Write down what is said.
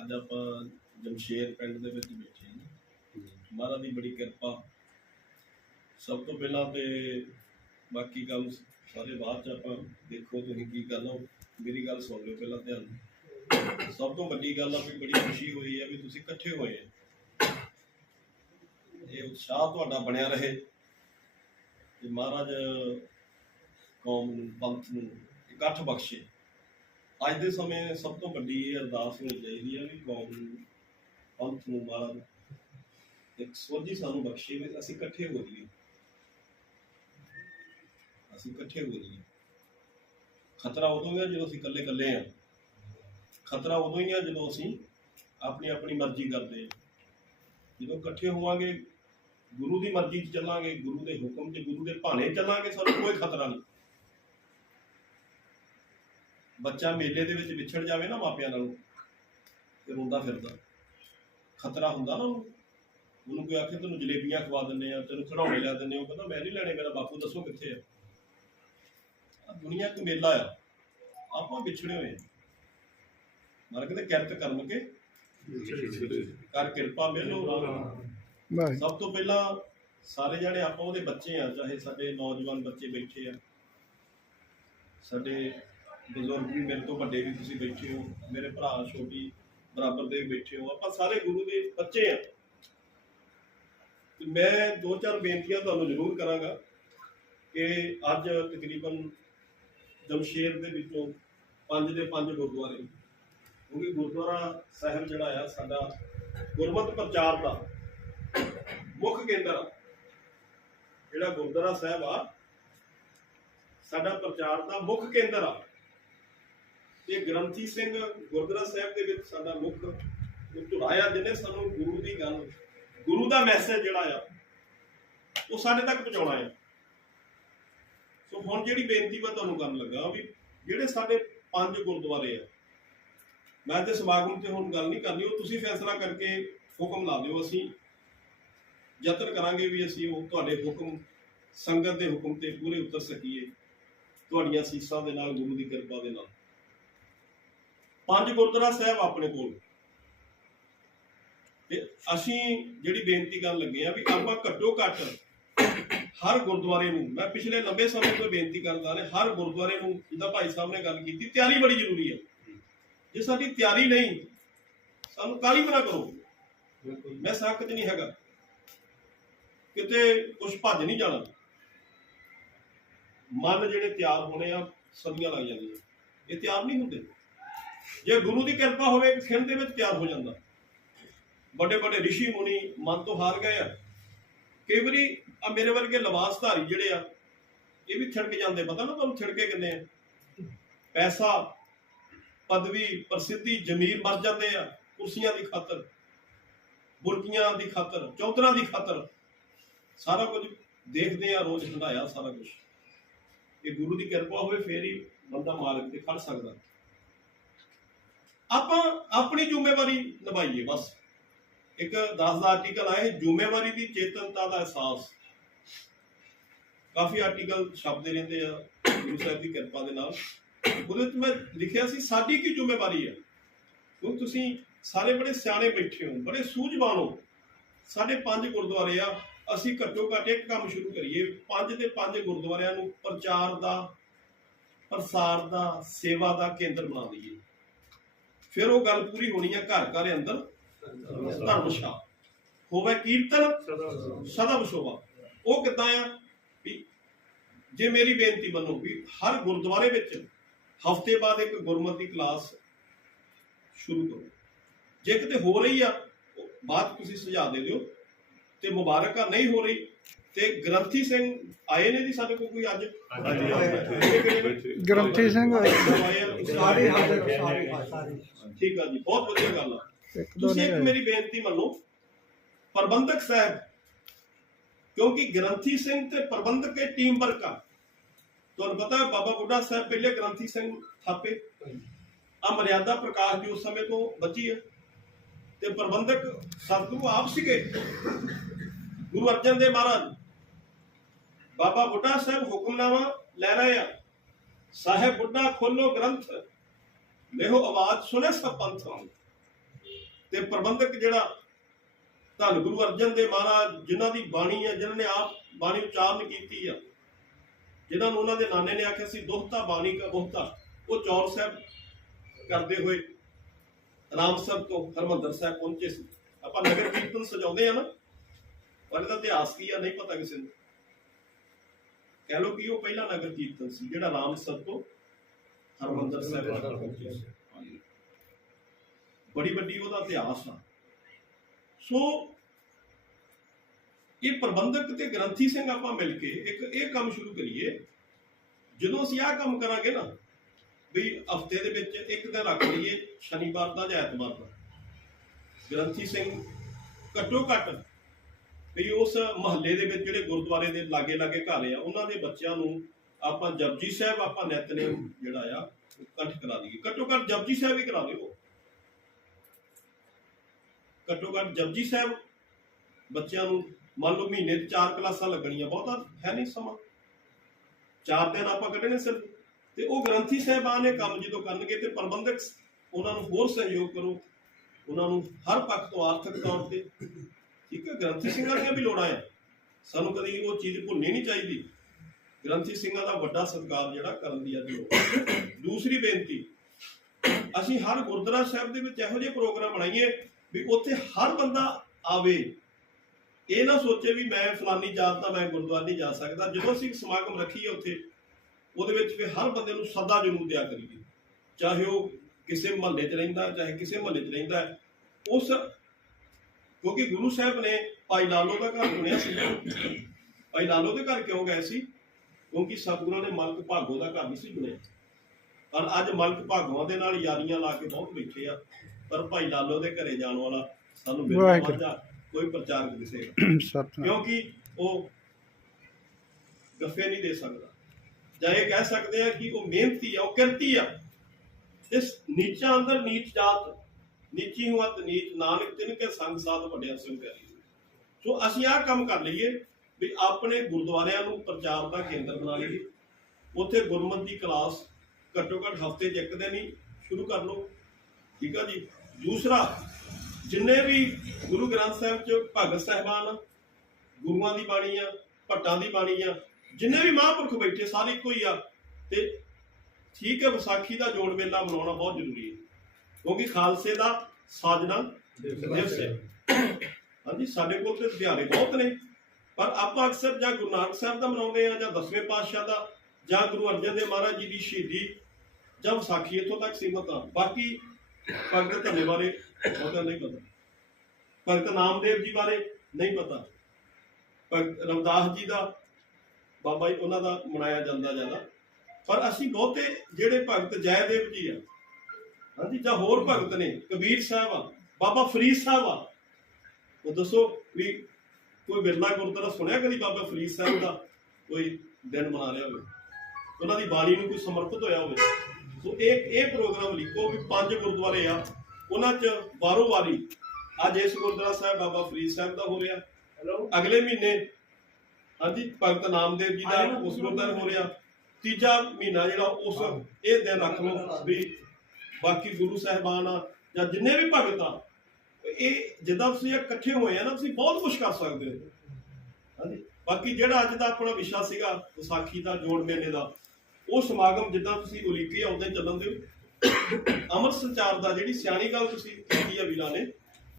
ਅੱਜ ਆਪਾਂ ਜਮਸ਼ੇਰ ਪਿੰਡ ਦੇ ਵਿੱਚ ਬੈਠੇ ਹਾਂ ਮਹਾਰਾਜ ਦੀ ਬੜੀ ਕਿਰਪਾ। ਸਭ ਤੋਂ ਪਹਿਲਾਂ ਤੇ ਬਾਕੀ ਕੰਮ ਸਾਰੇ ਬਾਅਦ ਚ ਆਪਾਂ ਦੇਖੋ ਤੁਸੀਂ ਕੀ ਕਰਨਾ ਮੇਰੀ ਗੱਲ ਸੁਣ ਲਿਓ ਪਹਿਲਾਂ ਧਿਆਨ ਸਭ ਤੋਂ ਵੱਡੀ ਗੱਲ ਆ ਵੀ ਬੜੀ ਖੁਸ਼ੀ ਹੋਈ ਹੈ ਵੀ ਤੁਸੀਂ ਇਕੱਠੇ ਹੋਏ ਆ। ਇਹ ਉਤਸ਼ਾਹ ਤੁਹਾਡਾ ਬਣਿਆ ਰਹੇ। ਤੇ ਮਹਾਰਾਜ ਕੌਮ ਨੂੰ, ਪੰਥ ਨੂੰ ਇਕੱਠ ਬਖਸ਼ੇ। ਅੱਜ ਦੇ ਸਮੇਂ ਸਭ ਤੋਂ ਵੱਡੀ ਇਹ ਅਰਦਾਸ ਹੋਣੀ ਚਾਹੀਦੀ ਹੈ ਵੀ ਕੌਮ ਨੂੰ ਪੰਥ ਨੂੰ ਮਹਾਰਾਜ ਇੱਕ ਸੋਝੀ ਸਾਨੂੰ ਬਖਸ਼ੇ ਵੀ ਅਸੀਂ ਇਕੱਠੇ ਹੋ ਜਾਈਏ। ਅਸੀਂ ਇਕੱਠੇ ਹੋ ਜਾਈਏ। ਖਤਰਾ ਉਦੋਂ ਹੀ ਜਦੋਂ ਅਸੀਂ ਇਕੱਲੇ ਇਕੱਲੇ ਆ। ਖਤਰਾ ਉਦੋਂ ਹੀ ਆ ਜਦੋਂ ਅਸੀਂ ਆਪਣੀ ਆਪਣੀ ਮਰਜ਼ੀ ਕਰਦੇ ਆ। ਜਦੋਂ ਇਕੱਠੇ ਹੋਵਾਂਗੇ, ਗੁਰੂ ਦੀ ਮਰਜ਼ੀ 'ਚ ਚੱਲਾਂਗੇ, ਗੁਰੂ ਦੇ ਹੁਕਮ ਚ, ਗੁਰੂ ਦੇ ਭਾਣੇ ਚੱਲਾਂਗੇ, ਸਾਨੂੰ ਕੋਈ ਖਤਰਾ ਨਹੀਂ। ਬੱਚਾ ਮੇਲੇ ਦੇ ਵਿੱਚ ਵਿਛੜ ਜਾਵੇ ਨਾ ਮਾਪਿਆਂ ਨਾਲੋਂ ਤੇ ਰੋਂਦਾ ਫਿਰਦਾ। ਖਤਰਾ ਹੁੰਦਾ ਨਾ ਉਹਨੂੰ। ਕੋਈ ਆਖੇ ਤੈਨੂੰ ਜਲੇਬੀਆਂ ਖਵਾ ਦਿੰਨੇ ਆ ਤੈਨੂੰ ਖਿਡੌਣੇ ਲਿਆ ਦਿੰਨੇ ਆ। ਉਹ ਕਹਿੰਦਾ ਮੈਂ ਨਹੀਂ ਲੈਣੇ ਮੇਰਾ ਬਾਪੂ ਦੱਸੋ ਕਿੱਥੇ ਆ? ਆਹ ਦੁਨੀਆ ਇੱਕ ਮੇਲਾ ਆ। ਆਪਾਂ ਵਿਛੜੇ ਹੋਏ ਆ। ਮਰ ਕਹਿੰਦੇ ਕਿਰਤ ਕਰਮ ਕੇ ਕਰ ਕਿਰਪਾ ਮਿਲੋ। ਸਭ ਤੋਂ ਪਹਿਲਾਂ ਸਾਰੇ ਜਿਹੜੇ ਆਪਾਂ ਉਹਦੇ ਬੱਚੇ ਆ ਚਾਹੇ ਸਾਡੇ ਨੌਜਵਾਨ ਬੱਚੇ ਬੈਠੇ ਆ। ਸਾਡੇ ਬਜ਼ੁਰਗ ਵੀ ਮੇਰੇ ਤੋਂ ਵੱਡੇ ਵੀ ਤੁਸੀਂ ਬੈਠੇ ਹੋ, ਮੇਰੇ ਭਰਾ ਛੋਟੀ ਬਰਾਬਰ ਦੇ ਵੀ ਬੈਠੇ ਹੋ, ਆਪਾਂ ਸਾਰੇ ਗੁਰੂ ਦੇ ਬੱਚੇ ਆ ਤੇ ਮੈਂ ਦੋ ਚਾਰ ਬੇਨਤੀਆਂ ਤੁਹਾਨੂੰ ਜ਼ਰੂਰ ਕਰਾਂਗਾ ਕਿ ਅੱਜ ਤਕਰੀਬਨ ਜਮਸ਼ੇਰ ਦੇ ਵਿੱਚੋਂ ਪੰਜ ਦੇ ਪੰਜ ਗੁਰਦੁਆਰੇ, ਕਿਉਂਕਿ ਗੁਰਦੁਆਰਾ ਸਾਹਿਬ ਜਿਹੜਾ ਆ, ਸਾਡਾ ਗੁਰਮਤਿ ਪ੍ਰਚਾਰ ਦਾ ਮੁੱਖ ਕੇਂਦਰ ਆ। ਜਿਹੜਾ ਗੁਰਦੁਆਰਾ ਸਾਹਿਬ ਆ, ਸਾਡਾ ਪ੍ਰਚਾਰ ਦਾ ਮੁੱਖ ਕੇਂਦਰ ਆ ਤੇ ਗ੍ਰੰਥੀ ਸਿੰਘ ਗੁਰਦੁਆਰਾ ਸਾਹਿਬ ਦੇ ਵਿੱਚ ਸਾਡਾ ਮੁੱਖ ਉਹ ਧੁਰਾਇਆ ਜਿਹਨੇ ਸਾਨੂੰ ਗੁਰੂ ਦੀ ਗੱਲ, ਗੁਰੂ ਦਾ ਮੈਸੇਜ ਜਿਹੜਾ ਆ, ਉਹ ਸਾਡੇ ਤੱਕ ਪਹੁੰਚਾਉਣਾ ਹੈ ਸੋ ਹੁਣ ਜਿਹੜੀ ਬੇਨਤੀ ਮੈਂ ਤੁਹਾਨੂੰ ਕਰਨ ਲੱਗਾ ਵੀ ਜਿਹੜੇ ਸਾਡੇ ਪੰਜ ਗੁਰਦੁਆਰੇ ਆ, ਮੈਂ ਤੇ ਸਮਾਗਮ ਤੇ ਹੁਣ ਗੱਲ ਨਹੀਂ ਕਰਨੀ, ਉਹ ਤੁਸੀਂ ਫੈਸਲਾ ਕਰਕੇ ਹੁਕਮ ਲਾ ਦਿਓ ਅਸੀਂ। ਯਤਨ ਕਰਾਂਗੇ ਵੀ ਅਸੀਂ ਉਹ ਤੁਹਾਡੇ ਹੁਕਮ, ਸੰਗਤ ਦੇ ਹੁਕਮ ਤੇ ਪੂਰੇ ਉਤਰ ਸਕੀਏ, ਤੁਹਾਡੀਆਂ ਸੀਸਾਂ ਦੇ ਨਾਲ, ਗੁਰੂ ਦੀ ਕਿਰਪਾ ਦੇ ਨਾਲ। ਪੰਜ ਗੁਰਦੁਆਰਾ ਸਾਹਿਬ ਆਪਣੇ ਕੋਲ। ਤੇ ਅਸੀਂ ਜਿਹੜੀ ਬੇਨਤੀ ਕਰਨ ਲੱਗੇ ਆ ਵੀ ਆਪਾਂ ਘੱਟੋ ਘੱਟ ਹਰ ਗੁਰਦੁਆਰੇ ਨੂੰ ਮੈਂ ਪਿਛਲੇ ਲੰਬੇ ਸਮੇਂ ਤੋਂ ਬੇਨਤੀ ਕਰਦਾ ਨੇ ਹਰ ਗੁਰਦੁਆਰੇ ਨੂੰ ਜਿੱਦਾਂ ਭਾਈ ਸਾਹਿਬ ਨੇ ਗੱਲ ਕੀਤੀ ਤਿਆਰੀ ਬੜੀ ਜ਼ਰੂਰੀ ਹੈ ਜੇ ਸਾਡੀ ਤਿਆਰੀ ਨਹੀਂ ਸਾਨੂੰ ਕਾਲੀ ਬਣਾ ਕਰੋ। ਮੈਂ ਸਖਤ ਨਹੀਂ ਹੈਗਾ। ਕਿਤੇ ਕੁਝ ਭੱਜ ਨਹੀਂ ਜਾਣਾ। ਮਨ ਜਿਹੜੇ ਤਿਆਰ ਹੋਣੇ ਆ ਸਦੀਆਂ ਲੱਗ ਜਾਂਦੀਆਂ। ਇਹ ਤਿਆਰ ਨਹੀਂ ਹੁੰਦੇ। ਜੇ ਗੁਰੂ ਦੀ ਕਿਰਪਾ ਹੋਵੇ, ਇੱਕ ਖਿੰਡ ਦੇ ਵਿੱਚ ਤਿਆਰ ਹੋ ਜਾਂਦਾ। ਵੱਡੇ ਵੱਡੇ ਰਿਸ਼ੀ, ਮੁਨੀ, ਮਨ ਤੋਂ ਹਾਰ ਗਏ ਆ। ਕਈ ਵਾਰੀ ਆ ਮੇਰੇ ਵਰਗੇ ਲਿਬਾਸਧਾਰੀ ਜਿਹੜੇ ਆ, ਇਹ ਵੀ ਛਿੜਕ ਜਾਂਦੇ, ਪਤਾ ਨਾ ਤੁਹਾਨੂੰ ਛਿੜਕੇ ਕਿੰਨੇ ਆ? ਪੈਸਾ, ਪਦਵੀ, ਪ੍ਰਸਿੱਧੀ ਜ਼ਮੀਰ ਮਰ ਜਾਂਦੇ ਆ, ਕੁਰਸੀਆਂ ਦੀ ਖਾਤਰ, ਬੁਰਕੀਆਂ ਦੀ ਖਾਤਰ ਚੌਧਰਾਂ ਦੀ ਖਾਤਰ। ਸਾਰਾ ਕੁਝ ਦੇਖਦੇ ਆ, ਰੋਜ਼ ਹੰਡਾਇਆ ਸਾਰਾ ਕੁਝ। ਇਹ ਗੁਰੂ ਦੀ ਕਿਰਪਾ ਹੋਵੇ, ਫੇਰ ਹੀ ਬੰਦਾ ਮਾਲਕ ਤੇ ਖੜ ਸਕਦਾ। ਆਪਾਂ ਆਪਣੀ ਜ਼ਿੰਮੇਵਾਰੀ ਨਿਭਾਈਏ ਬਸ। ਇੱਕ 10 ਦਾ ਆਰਟੀਕਲ ਆਇਆ ਜ਼ਿੰਮੇਵਾਰੀ ਦੀ ਚੇਤਨਤਾ ਦਾ ਅਹਿਸਾਸ। ਕਾਫੀ ਆਰਟੀਕਲ ਛਪਦੇ ਰਹਿੰਦੇ ਆ, ਗੁਰੂ ਸਾਹਿਬ ਦੀ ਕਿਰਪਾ ਦੇ ਨਾਲ। ਉਹਦੇ ਵਿੱਚ ਮੈਂ ਲਿਖਿਆ ਸੀ, ਸਾਡੀ ਕੀ ਜ਼ਿੰਮੇਵਾਰੀ ਹੈ ਕਿਉਂਕਿ ਤੁਸੀਂ ਸਾਰੇ ਬੜੇ ਸਿਆਣੇ ਬੈਠੇ ਹੋ, ਬੜੇ ਸੂਝਵਾਨ ਹੋ। ਸਾਡੇ ਪੰਜ ਗੁਰਦੁਆਰੇ ਆ, ਅਸੀਂ ਘੱਟੋ ਘੱਟ ਇੱਕ ਕੰਮ ਸ਼ੁਰੂ ਕਰੀਏ। ਪੰਜ ਦੇ ਪੰਜ ਗੁਰਦੁਆਰਿਆਂ ਨੂੰ ਪ੍ਰਚਾਰ ਦਾ, ਪ੍ਰਸਾਰ ਦਾ, ਸੇਵਾ ਦਾ ਕੇਂਦਰ ਬਣਾ ਦਈਏ। ਫਿਰ ਉਹ ਗੱਲ ਪੂਰੀ ਹੋਣੀ ਹੈ ਘਰ ਘਰ ਅੰਦਰ। ਧਰਮਸ਼ਾ ਹੋਵੇ ਕੀਰਤਨ, ਸਦਾ ਵਿਸ਼ੋਭਾ ਉਹ ਕਿੱਦਾਂ ਆ? ਵੀ ਜੇ ਮੇਰੀ ਬੇਨਤੀ ਮੰਨੋ ਵੀ ਹਰ ਗੁਰਦੁਆਰੇ ਵਿੱਚ ਹਫ਼ਤੇ ਬਾਅਦ ਇੱਕ ਗੁਰਮਤਿ ਕਲਾਸ ਸ਼ੁਰੂ ਕਰੋ। ਜੇ ਕਿਤੇ ਹੋ ਰਹੀ ਆ ਬਾਅਦ ਤੁਸੀਂ ਸੁਝਾਅ ਦੇ ਦਿਓ। ਤੇ ਮੁਬਾਰਕ ਨਹੀਂ ਹੋ ਰਹੀ ਤੇ ਗ੍ਰੰਥੀ ਸਿੰਘ ਆਏ ਨੇ ਜੀ ਸਾਡੇ ਕੋਲ ਕੋਈ ਅੱਜ? ਗ੍ਰੰਥੀ ਸਿੰਘ। ਸਾਰੇ ਸਾਰੇ ਹਾਜ਼ਰ ਸਾਰੇ ਸਾਰੇ ਠੀਕ ਆ ਜੀ ਬਹੁਤ ਵਧੀਆ ਗੱਲ ਆ। ਇੱਕ ਦੋ ਤੁਸੀਂ ਇੱਕ। ਮੇਰੀ ਬੇਨਤੀ ਮੰਨੋ ਪ੍ਰਬੰਧਕ ਸਾਹਿਬ ਕਿਉਂਕਿ ਗ੍ਰੰਥੀ ਸਿੰਘ ਤੇ ਪ੍ਰਬੰਧਕ ਇਹ ਟੀਮ ਵਰਕ ਆ। ਤੁਹਾਨੂੰ ਪਤਾ ਹੈ ਬਾਬਾ ਬੁੱਢਾ ਸਾਹਿਬ ਪਹਿਲੇ ਗ੍ਰੰਥੀ ਸਿੰਘ ਥਾਪੇ। ਆ ਮਰਿਆਦਾ ਪ੍ਰਕਾਸ਼ ਜੀ ਉਸ ਸਮੇਂ ਤੋਂ ਬਚੀ ਹੈ ਤੇ ਪ੍ਰਬੰਧਕ ਸਤਿਗੁਰੂ ਆਪ ਸੀਗੇ। ਗੁਰੂ ਅਰਜਨ ਦੇਵ ਮਹਾਰਾਜ। ਬਾਬਾ ਬੁੱਢਾ ਸਾਹਿਬ ਹੁਕਮਨਾਮਾ ਲੈ ਰਹੇ ਆ। ਸਾਹਿਬ ਬੁੱਢਾ ਖੋਲੋ ਗ੍ਰੰਥ ਲੇਹੋ ਆਵਾਜ਼ ਸੁਨੇ ਸਭ ਪੰਥ ਤੇ ਪ੍ਰਬੰਧਕ ਜਿਹੜਾ ਧੰਨ ਗੁਰੂ ਅਰਜਨ ਦੇਵ ਮਹਾਰਾਜ, ਜਿਨ੍ਹਾਂ ਦੀ ਬਾਣੀ ਹੈ ਜਿਨ੍ਹਾਂ ਨੇ ਆਪ ਬਾਣੀ ਉਚਾਰਨ ਕੀਤੀ ਆ, ਜਿਨ੍ਹਾਂ ਨੂੰ ਉਹਨਾਂ ਦੇ ਨਾਨੇ ਨੇ ਆਖਿਆ ਸੀ, ਦੁਹਤਾ ਬਾਣੀ ਕਾ ਬਹੁਤਾ ਉਹ ਚੌਰ ਸਾਹਿਬ ਕਰਦੇ ਹੋਏ ਰਾਮਸਰ ਤੋਂ ਹਰਮੰਦਰ ਸਾਹਿਬ ਪਹੁੰਚੇ ਸੀ। ਆਪਾਂ ਨਗਰ ਕੀਰਤਨ ਸਜਾਉਂਦੇ ਆ ਨਾ ਪਰ ਇਹਦਾ ਇਤਿਹਾਸ ਕੀ ਆ, ਨਹੀਂ ਪਤਾ ਕਿਸੇ ਨੂੰ। ਕਹਿ ਲਓ ਕਿ ਉਹ ਪਹਿਲਾ ਨਗਰ ਕੀਰਤਨ ਸੀ ਜਿਹੜਾ ਰਾਮਸਰ ਤੋਂ ਹਰਮੰਦਰ ਸਾਹਿਬ ਤੱਕ ਪਹੁੰਚਿਆ ਸੀ। ਬੜੀ ਵੱਡੀ ਉਹਦਾ ਇਤਿਹਾਸ ਆ। ਸੋ ਇਹ ਪ੍ਰਬੰਧਕ ਤੇ ਗ੍ਰੰਥੀ ਸਿੰਘ ਆਪਾਂ ਮਿਲ ਕੇ ਇੱਕ ਇਹ ਕੰਮ ਸ਼ੁਰੂ ਕਰੀਏ। ਜਦੋਂ ਅਸੀਂ ਆਹ ਕੰਮ ਕਰਾਂਗੇ ਨਾ ਵੀ ਹਫ਼ਤੇ ਦੇ ਵਿੱਚ ਇੱਕ ਦਿਨ ਰੱਖ ਲਈਏ ਸ਼ਨੀਵਾਰ ਦਾ ਜਾਂ ਐਤਵਾਰ ਦਾ। ਗ੍ਰੰਥੀ ਸਿੰਘ ਘੱਟੋ ਘੱਟ ਵੀ ਉਸ ਮਹੱਲੇ ਦੇ ਵਿੱਚ ਜਿਹੜੇ ਗੁਰਦੁਆਰੇ ਦੇ ਲਾਗੇ ਲਾਗੇ ਘਰ ਆ, ਉਹਨਾਂ ਦੇ ਬੱਚਿਆਂ ਨੂੰ ਆਪਾਂ ਜਪਜੀ ਸਾਹਿਬ, ਆਪਾਂ ਨਿਤਨੇਮ ਜਿਹੜਾ ਆ ਉਹ ਕਰਾ ਦਈਏ। ਘੱਟੋ ਘੱਟ ਜਪਜੀ ਸਾਹਿਬ ਹੀ ਕਰਾ ਦਿਓ। ਘੱਟੋ ਘੱਟ ਜਪਜੀ ਸਾਹਿਬ ਬੱਚਿਆਂ ਨੂੰ, ਮੰਨ ਲਓ ਮਹੀਨੇ 'ਚ ਚਾਰ ਕਲਾਸਾਂ ਲੱਗਣੀਆਂ, ਬਹੁਤਾ ਹੈ ਨਹੀਂ ਸਮਾਂ। ਚਾਰ ਦਿਨ ਆਪਾਂ ਕੱਢਣੇ ਸਿਰਫ। ਤੇ ਉਹ ਗ੍ਰੰਥੀ ਸਾਹਿਬਾਨ ਇਹ ਕੰਮ ਜਦੋਂ ਕਰਨਗੇ ਤੇ ਪ੍ਰਬੰਧਕ ਉਹਨਾਂ ਨੂੰ ਹੋਰ ਸਹਿਯੋਗ ਕਰੋ। ਉਹਨਾਂ ਨੂੰ ਹਰ ਪੱਖ ਤੋਂ ਆਰਥਿਕ ਤੌਰ ਤੇ ਠੀਕ ਹੈ ਗ੍ਰੰਥੀ ਸਿੰਘਾਂ ਦੀਆਂ ਵੀ ਲੋੜਾਂ ਹੈ ਸਾਨੂੰ ਕਦੀ ਉਹ ਚੀਜ਼ ਭੁੱਲਣੀ ਨਹੀਂ ਚਾਹੀਦੀ। ਗ੍ਰੰਥੀ ਸਿੰਘਾਂ ਦਾ ਵੱਡਾ ਸਤਿਕਾਰ ਜਿਹੜਾ ਕਰਨ ਦੀ ਅੱਜ ਲੋੜ ਦੂਸਰੀ ਬੇਨਤੀ, ਅਸੀਂ ਹਰ ਗੁਰਦੁਆਰਾ ਸਾਹਿਬ ਦੇ ਵਿੱਚ ਇਹੋ ਜਿਹੇ ਪ੍ਰੋਗਰਾਮ ਬਣਾਈਏ ਵੀ ਉੱਥੇ ਹਰ ਬੰਦਾ ਆਵੇ। ਇਹ ਨਾ ਸੋਚੇ ਵੀ ਮੈਂ ਫਲਾਨੀ ਜਾਤ ਦਾ ਮੈਂ ਗੁਰਦੁਆਰਾ ਨਹੀਂ ਜਾ ਸਕਦਾ। ਜਦੋਂ ਅਸੀਂ ਸਮਾਗਮ ਰੱਖੀਏ ਉੱਥੇ, ਉਹਦੇ ਵਿੱਚ ਫਿਰ ਹਰ ਬੰਦੇ ਨੂੰ ਸੱਦਾ ਜ਼ਰੂਰ ਦਿਆ ਕਰੀਏ। ਚਾਹੇ ਉਹ ਕਿਸੇ ਮਹੱਲੇ 'ਚ ਰਹਿੰਦਾ, ਚਾਹੇ ਕਿਸੇ ਮਹੱਲੇ 'ਚ ਰਹਿੰਦਾ, ਉਸ ਕਿਉਂਕਿ ਗੁਰੂ ਸਾਹਿਬ ਨੇ ਭਾਈ ਲਾਲੋ ਦਾ ਘਰ ਚੁਣਿਆ ਸੀ। ਭਾਈ ਲਾਲੋ ਦੇ ਘਰ ਕਿਉਂ ਗਏ ਸੀ? ਕਿਉਂਕਿ ਸਤਿਗੁਰਾਂ ਨੇ ਮਲਕ ਭਾਗੋ ਦਾ ਘਰ ਨਹੀਂ ਸੀ ਚੁਣਿਆ ਪਰ ਅੱਜ ਮਲਕ ਭਾਗੋਆਂ ਦੇ ਨਾਲ ਯਾਰੀਆਂ ਲਾ ਕੇ ਬਹੁਤ ਬੈਠੇ ਆ। ਪਰ ਭਾਈ ਲਾਲੋ ਦੇ ਘਰੇ ਜਾਣ ਵਾਲਾ ਸਾਨੂੰ ਮਿਲਦਾ ਕੋਈ ਪ੍ਰਚਾਰਕ ਦਿਸੇ ਸਤਨਾਮ। ਕਿਉਂਕਿ ਉਹ ਗੱਫੇ ਨਹੀਂ ਦੇ ਸਕਦਾ। ਜਾਂ ਇਹ ਕਹਿ ਸਕਦੇ ਆ ਕਿ ਉਹ ਮਿਹਨਤੀ ਆ ਉਹ ਕਿਰਤੀ ਆ। ਇਸ ਨੀਚਾਂ ਅੰਦਰ ਨੀਚ ਜਾਤ ਨੀਚੀ ਹੁਆਤ ਨੀਚ, ਨਾਨਕ ਤਿਨ ਕੇ ਸੰਗ ਸਾਧ ਵੱਡਿਆ ਸਿੰਘ ਪਿਆਰੀ ਸੋ ਅਸੀਂ ਆਹ ਕੰਮ ਕਰ ਲਈਏ ਵੀ ਆਪਣੇ ਗੁਰਦੁਆਰਿਆਂ ਨੂੰ ਪ੍ਰਚਾਰ ਦਾ ਕੇਂਦਰ ਬਣਾ ਲਈਏ। ਉੱਥੇ ਗੁਰਮਤਿ ਦੀ ਕਲਾਸ ਘੱਟੋ ਘੱਟ ਹਫ਼ਤੇ 'ਚ ਇੱਕ ਦਿਨ ਹੀ ਸ਼ੁਰੂ ਕਰ ਲਓ। ਠੀਕ ਆ ਜੀ? ਦੂਸਰਾ, ਜਿੰਨੇ ਵੀ ਗੁਰੂ ਗ੍ਰੰਥ ਸਾਹਿਬ 'ਚ ਭਗਤ ਸਾਹਿਬਾਨ ਗੁਰੂਆਂ ਦੀ ਬਾਣੀ ਆ, ਭੱਟਾਂ ਦੀ ਬਾਣੀ ਆ, ਜਿੰਨੇ ਵੀ ਮਹਾਂਪੁਰਖ ਬੈਠੇ ਸਾਰੇ ਇੱਕੋ ਹੀ ਆ। ਤੇ ਠੀਕ ਹੈ ਵਿਸਾਖੀ ਦਾ ਜੋੜ ਮੇਲਾ ਮਨਾਉਣਾ ਬਹੁਤ ਜ਼ਰੂਰੀ ਹੈ ਕਿਉਂਕਿ ਖਾਲਸੇ ਦਾ ਸਾਜਨਾ ਦਿਵਸ ਹੈ। ਹਾਂਜੀ, ਸਾਡੇ ਕੋਲ ਤੇ ਦਿਹਾੜੇ ਬਹੁਤ ਨੇ, ਪਰ ਆਪਾਂ ਅਕਸਰ ਜਾਂ ਗੁਰੂ ਨਾਨਕ ਸਾਹਿਬ ਦਾ ਮਨਾਉਂਦੇ ਆ ਜਾਂ ਦਸਵੇਂ ਪਾਤਸ਼ਾਹ ਦਾ ਜਾਂ ਗੁਰੂ ਅਰਜਨ ਦੇਵ ਮਹਾਰਾਜ ਜੀ ਦੀ ਸ਼ਹੀਦੀ ਜਾਂ ਵਿਸਾਖੀ ਇੱਥੋਂ ਤੱਕ ਸੀਮਤ ਆ। ਬਾਕੀ ਭਗਤ ਧੰਨੇ ਬਾਰੇ ਉਹਦਾ ਨਹੀਂ ਪਤਾ। ਭਗਤ ਨਾਮਦੇਵ ਜੀ ਬਾਰੇ ਨਹੀਂ ਪਤਾ। ਭਗਤ ਰਵਿਦਾਸ ਜੀ ਦਾ ਬਾਬਾ ਜੀ, ਉਹਨਾਂ ਦਾ ਮਨਾਇਆ ਜਾਂਦਾ ਜ਼ਿਆਦਾ। ਪਰ ਅਸੀਂ ਬਹੁਤੇ ਜਿਹੜੇ ਭਗਤ ਜੈਦੇਵ ਜੀ ਆ ਹਾਂਜੀ ਜਾਂ ਹੋਰ ਭਗਤ ਨੇ ਕਬੀਰ ਸਾਹਿਬ ਆ ਬਾਬਾ ਫਰੀਦ ਸਾਹਿਬ ਆ। ਉਹ ਦੱਸੋ ਵੀ ਕੋਈ ਬਿਰਲਾ ਗੁਰਦੁਆਰਾ ਸੁਣਿਆ ਕਦੀ ਬਾਬਾ ਫਰੀਦ ਸਾਹਿਬ ਦਾ? ਕੋਈ ਦਿਨ ਮਨਾ ਰਿਹਾ ਹੋਵੇ। ਉਹਨਾਂ ਦੀ ਬਾਣੀ ਨੂੰ ਕੋਈ ਸਮਰਪਿਤ ਹੋਇਆ ਹੋਵੇ। ਸੋ ਇਹ ਇਹ ਪ੍ਰੋਗਰਾਮ ਲਿਖੋ ਵੀ ਪੰਜ ਗੁਰਦੁਆਰੇ ਆ। ਉਹਨਾਂ 'ਚ ਬਾਰੋ ਵਾਰੀ ਅੱਜ ਇਸ ਗੁਰਦੁਆਰਾ ਸਾਹਿਬ ਬਾਬਾ ਫਰੀਦ ਸਾਹਿਬ ਦਾ ਹੋ ਰਿਹਾ। ਅਗਲੇ ਮਹੀਨੇ ਹਾਂਜੀ ਭਗਤ ਨਾਮਦੇਵ ਜੀ ਦਾ ਉਸ ਗੁਰਦੁਆਰੇ ਹੋ ਰਿਹਾ। ਤੀਜਾ ਮਹੀਨਾ ਜਿਹੜਾ ਉਸ ਇਹ ਦਿਨ ਰੱਖ ਲਓ ਵੀ ਬਾਕੀ ਗੁਰੂ ਸਾਹਿਬਾਨ ਆ, ਜਾਂ ਜਿੰਨੇ ਵੀ ਭਗਤ ਆ, ਇਹ ਜਿੱਦਾਂ ਤੁਸੀਂ ਇਕੱਠੇ ਹੋਏ ਆ ਨਾ, ਤੁਸੀਂ ਬਹੁਤ ਕੁਝ ਕਰ ਸਕਦੇ ਹੋ। ਹਾਂਜੀ? ਬਾਕੀ ਜਿਹੜਾ ਅੱਜ ਦਾ ਆਪਣਾ ਵਿਸ਼ਾ ਸੀਗਾ, ਵਿਸਾਖੀ ਦਾ, ਜੋੜ ਮੇਲੇ ਦਾ, ਉਹ ਸਮਾਗਮ ਜਿੱਦਾਂ ਤੁਸੀਂ ਉਲੀਕੇ ਆਉਂਦੇ ਚੱਲਣ ਦਿਓ। ਅਮਰ ਸੰਚਾਰ ਦਾ ਜਿਹੜੀ ਸਿਆਣੀ ਗੱਲ ਤੁਸੀਂ ਕੀਤੀ ਆ ਵੀਰਾਂ ਨੇ